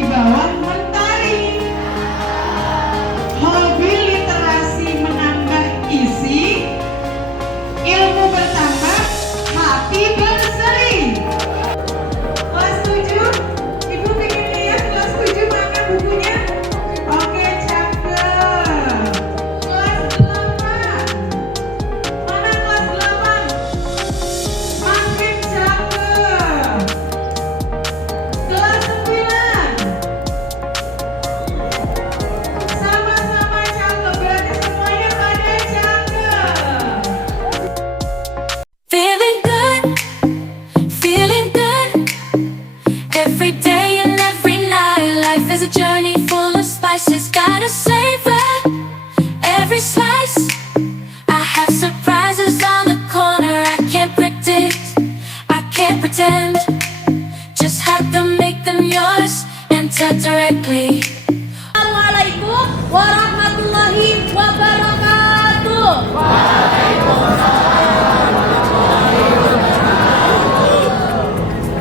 di bawah mentari. Hobi literasi menambah isi, ilmu bertambah, hati berseri. Kelas 7, Ibu pengen lihat kelas 7 mana bukunya? Oke, cakep. Kelas 8, mana kelas 8? Makin cakep. Kelas 9, sama-sama cakep, berarti semuanya pada cakep. Feeling good, feeling good. Every day and every night, life is a journey full of spices. Gotta savor every slice. I have surprises on the corner. I can't predict, I can't pretend. Just have to make them yours and tell directly. Assalamualaikum warahmatullahi wabarakatuh.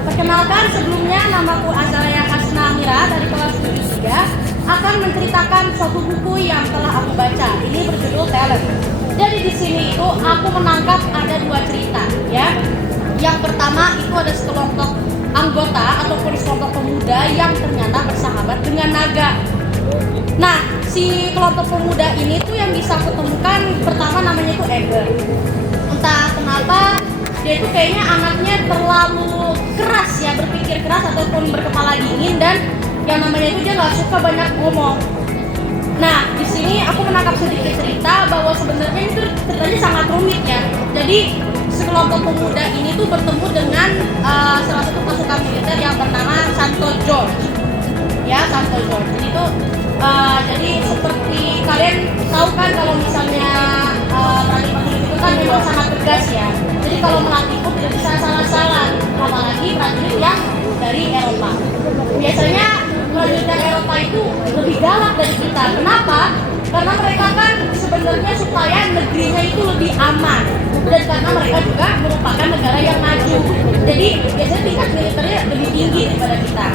Perkenalkan, sebelumnya namaku Azalea Hasna Amira dari kelas 73 akan menceritakan suatu buku yang telah aku baca. Ini berjudul Talent. Jadi di sini itu aku menangkap ada dua cerita, ya. Yang pertama itu ada sekelompok anggota ataupun sekelompok pemuda yang ternyata bersahabat dengan naga. Nah, si kelompok pemuda ini tuh yang bisa aku temukan pertama namanya itu Eger. Entah kenapa dia itu kayaknya anaknya terlalu keras ya, berpikir keras ataupun berkepala dingin, dan yang namanya itu dia nggak suka banyak ngomong. Nah, di sini aku menangkap sedikit cerita bahwa sebenarnya itu ceritanya sangat rumit ya. Jadi sekelompok pemuda ini tuh bertemu dengan salah satu pasukan militer yang bernama Santo George. Ya, Santo George. Jadi itu jadi seperti kalian tahu kan kalau misalnya prajurit itu kan memang sangat tegas ya. Jadi kalau melatih pun tidak bisa salah-salah, apalagi prajurit yang dari Eropa. Biasanya prajurit dari Eropa itu lebih galak dari kita. Kenapa? Karena mereka kan sebenarnya supaya negerinya itu lebih aman, dan karena mereka juga merupakan negara yang maju. Jadi biasanya tingkat militernya lebih tinggi daripada kita.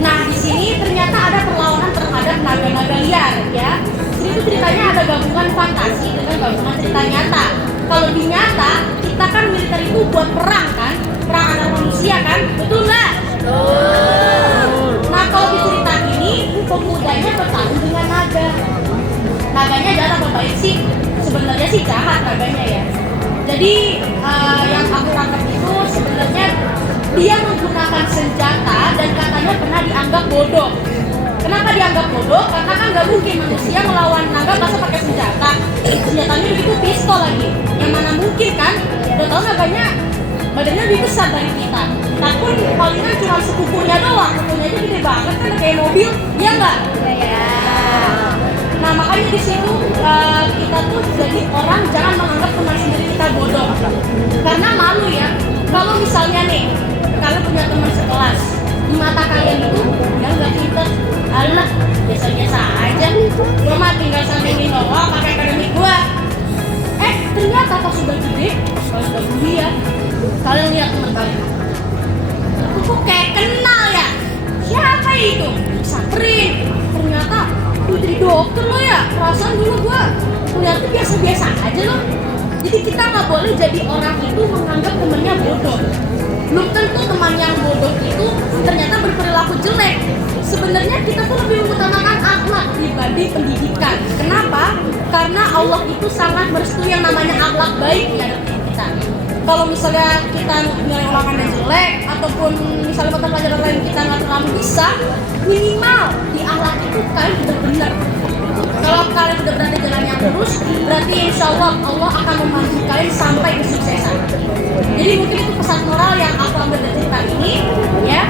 Nah, di sini ternyata ada perlawanan terhadap naga-naga liar ya. Jadi itu ceritanya ada gabungan fantasi dengan gabungan cerita nyata. Kalau di nyata, kita kan militer itu buat perang kan, perang antar manusia kan, betul nggak? Nah, kalau di cerita ini, pemudanya bertarung dengan naga. Naganya jahat atau baik sih? Sebenarnya sih jahat naganya ya. Jadi yang aku tangkap itu sebenarnya dia menggunakan senjata dan katanya pernah dianggap bodoh. Kenapa dianggap bodoh? Karena kan nggak mungkin manusia melawan naga masa pakai senjata. Senjatanya begitu pistol lagi. Yang mana mungkin kan? Udah tahu naganya badannya lebih besar dari kita. Tapi palingan cuma sekukunya doang. Sekukunya aja gede banget kan, kayak mobil, iya nggak? Iya. Nah, makanya di situ kita tuh jadi orang jangan menganggap teman sendiri kita bodoh. Karena malu ya. Kalau misalnya nih kalian punya teman sekelas, di mata kalian itu yang nggak pinter, alah biasa-biasa aja, gua mah tinggal sampingin doang pakai akademik gua. Ternyata pas sudah gede, pas sudah kuliah, kalian lihat teman kalian, aku kok kayak kenal ya, siapa itu? Saprin, ternyata putri dokter lo ya. Perasaan dulu gua kuliah tuh biasa-biasa aja loh. Jadi kita nggak boleh jadi orang itu menganggap temennya bodoh. Belum tentu teman yang bodoh itu ternyata berperilaku jelek. Sebenarnya kita tuh lebih mengutamakan akhlak dibanding pendidikan. Kenapa? Karena Allah itu sangat merestui yang namanya akhlak baik di hadapan kita. Kalau misalnya kita nilai ulangannya jelek ataupun misalnya mata pelajaran lain kita nggak terlalu bisa, minimal di akhlak itu kalian udah benar. Kalau kalian udah berada di jalan yang lurus, berarti insya Allah Allah akan membantu kalian sampai kesuksesan. Jadi mungkin itu pesan moral yang aku ambil dari cerita ini, ya.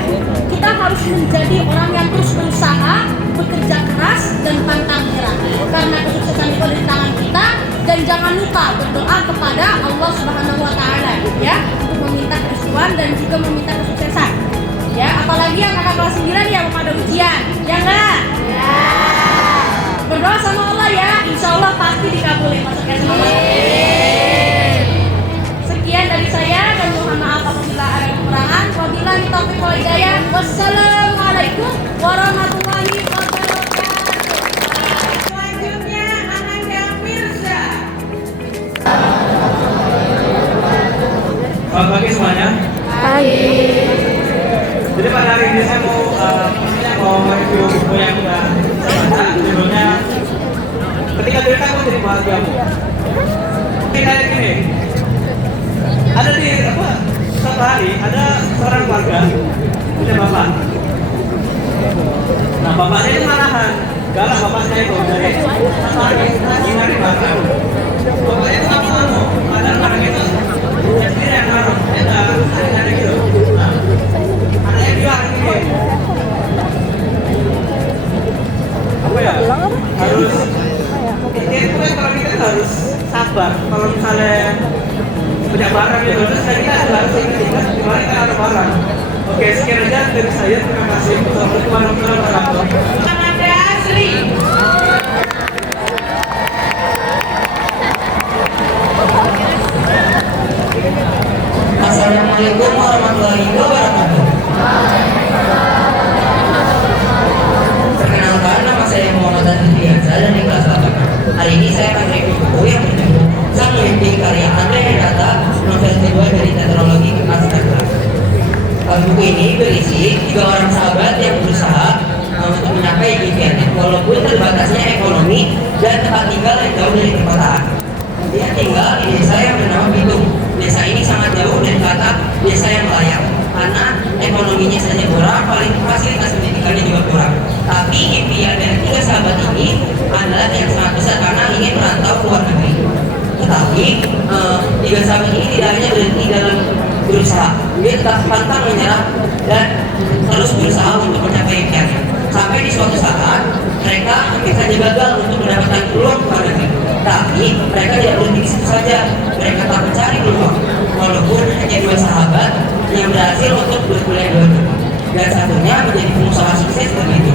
Kita harus menjadi orang yang terus berusaha, bekerja keras dan pantang menyerah. Karena kesuksesan itu ada di tangan kita, dan jangan lupa berdoa kepada Allah Subhanahu Wa Taala, ya, untuk meminta kerestuan dan juga meminta kesuksesan. Ya, apalagi yang kakak kelas 9 yang pada ujian, ya enggak? Ya. Berdoa sama Allah ya, insya Allah pasti dikabulin masuknya sama Allah. Sekian dari saya, dan mohon maaf apabila ada kekurangan. Wabillahi taufiq wal hidayah. Wassalamualaikum Selamat pagi semuanya. Jadi pada hari ini saya mau review buku yang udah saya baca, judulnya Ketika Ceritaku Jadi Bahagiamu. Ini kayak gini. Ada di suatu hari ada seorang keluarga punya bapak. Nah bapaknya itu marahan, galak bapaknya itu dari satu hari marah. Bapaknya itu nggak mau, padahal orang itu dia sendiri yang marah, dia nggak ada gitu. Nah, anaknya bilang gini, apa ya? Harus itu kan kalau kita harus sabar. Kalau misalnya punya barang gitu, terus kita harus ingat gimana kita ada barang. Oke, sekian aja dari saya. Terima kasih. Assalamualaikum warahmatullahi wabarakatuh. Amanda Sri. Assalamualaikum warahmatullahi wabarakatuh. Perkenalkan, nama saya Muhammad Andriansa dari kelas 8. Hari ini saya akan review buku yang berjudul Sang Mimpi karya Andre Hirata, novel kedua dari tetralogi Astaga. Buku ini berisi 3 orang sahabat yang berusaha untuk mencapai impiannya walaupun terbatasnya ekonomi dan tempat tinggal yang jauh dari perkotaan. Dia tinggal di desa yang bernama Bitung. Desa ini sangat jauh dari kata desa yang layak karena ekonominya saja kurang, fasilitas pendidikannya juga kurang. Tapi impian dari 3 sahabat ini adalah yang sangat besar karena ingin merantau ke luar negeri. Tetapi 3 sahabat ini tidak hanya berhenti dalam berusaha, dia tetap pantang menyerah dan terus berusaha untuk mencapai impiannya. Sampai di suatu saat mereka mungkin saja gagal untuk mendapatkan peluang ke luar negeri. Tapi mereka tidak berhenti di situ saja, mereka tak mencari peluang. Walaupun hanya 2 sahabat yang berhasil untuk berkuliah di luar negeri, dan satunya menjadi pengusaha sukses begitu.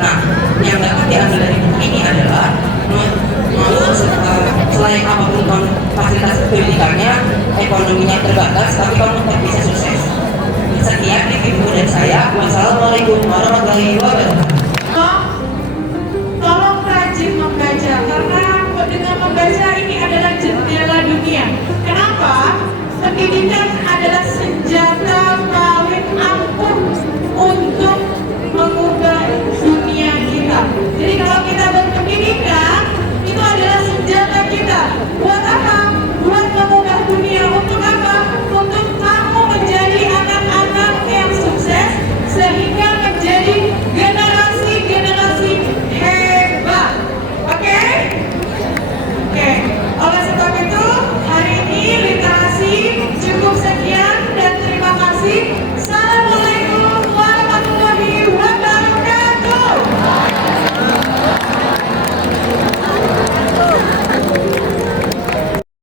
Nah, yang dapat diambil dari buku ini adalah selain apapun fasilitas pendidikannya, ekonominya terbatas, tapi kamu tetap bisa sukses. Sekian review dari saya. Wassalamualaikum warahmatullahi wabarakatuh. Tolong rajin membaca karena dengan membaca ini adalah jendela dunia. Kenapa? Pendidikan adalah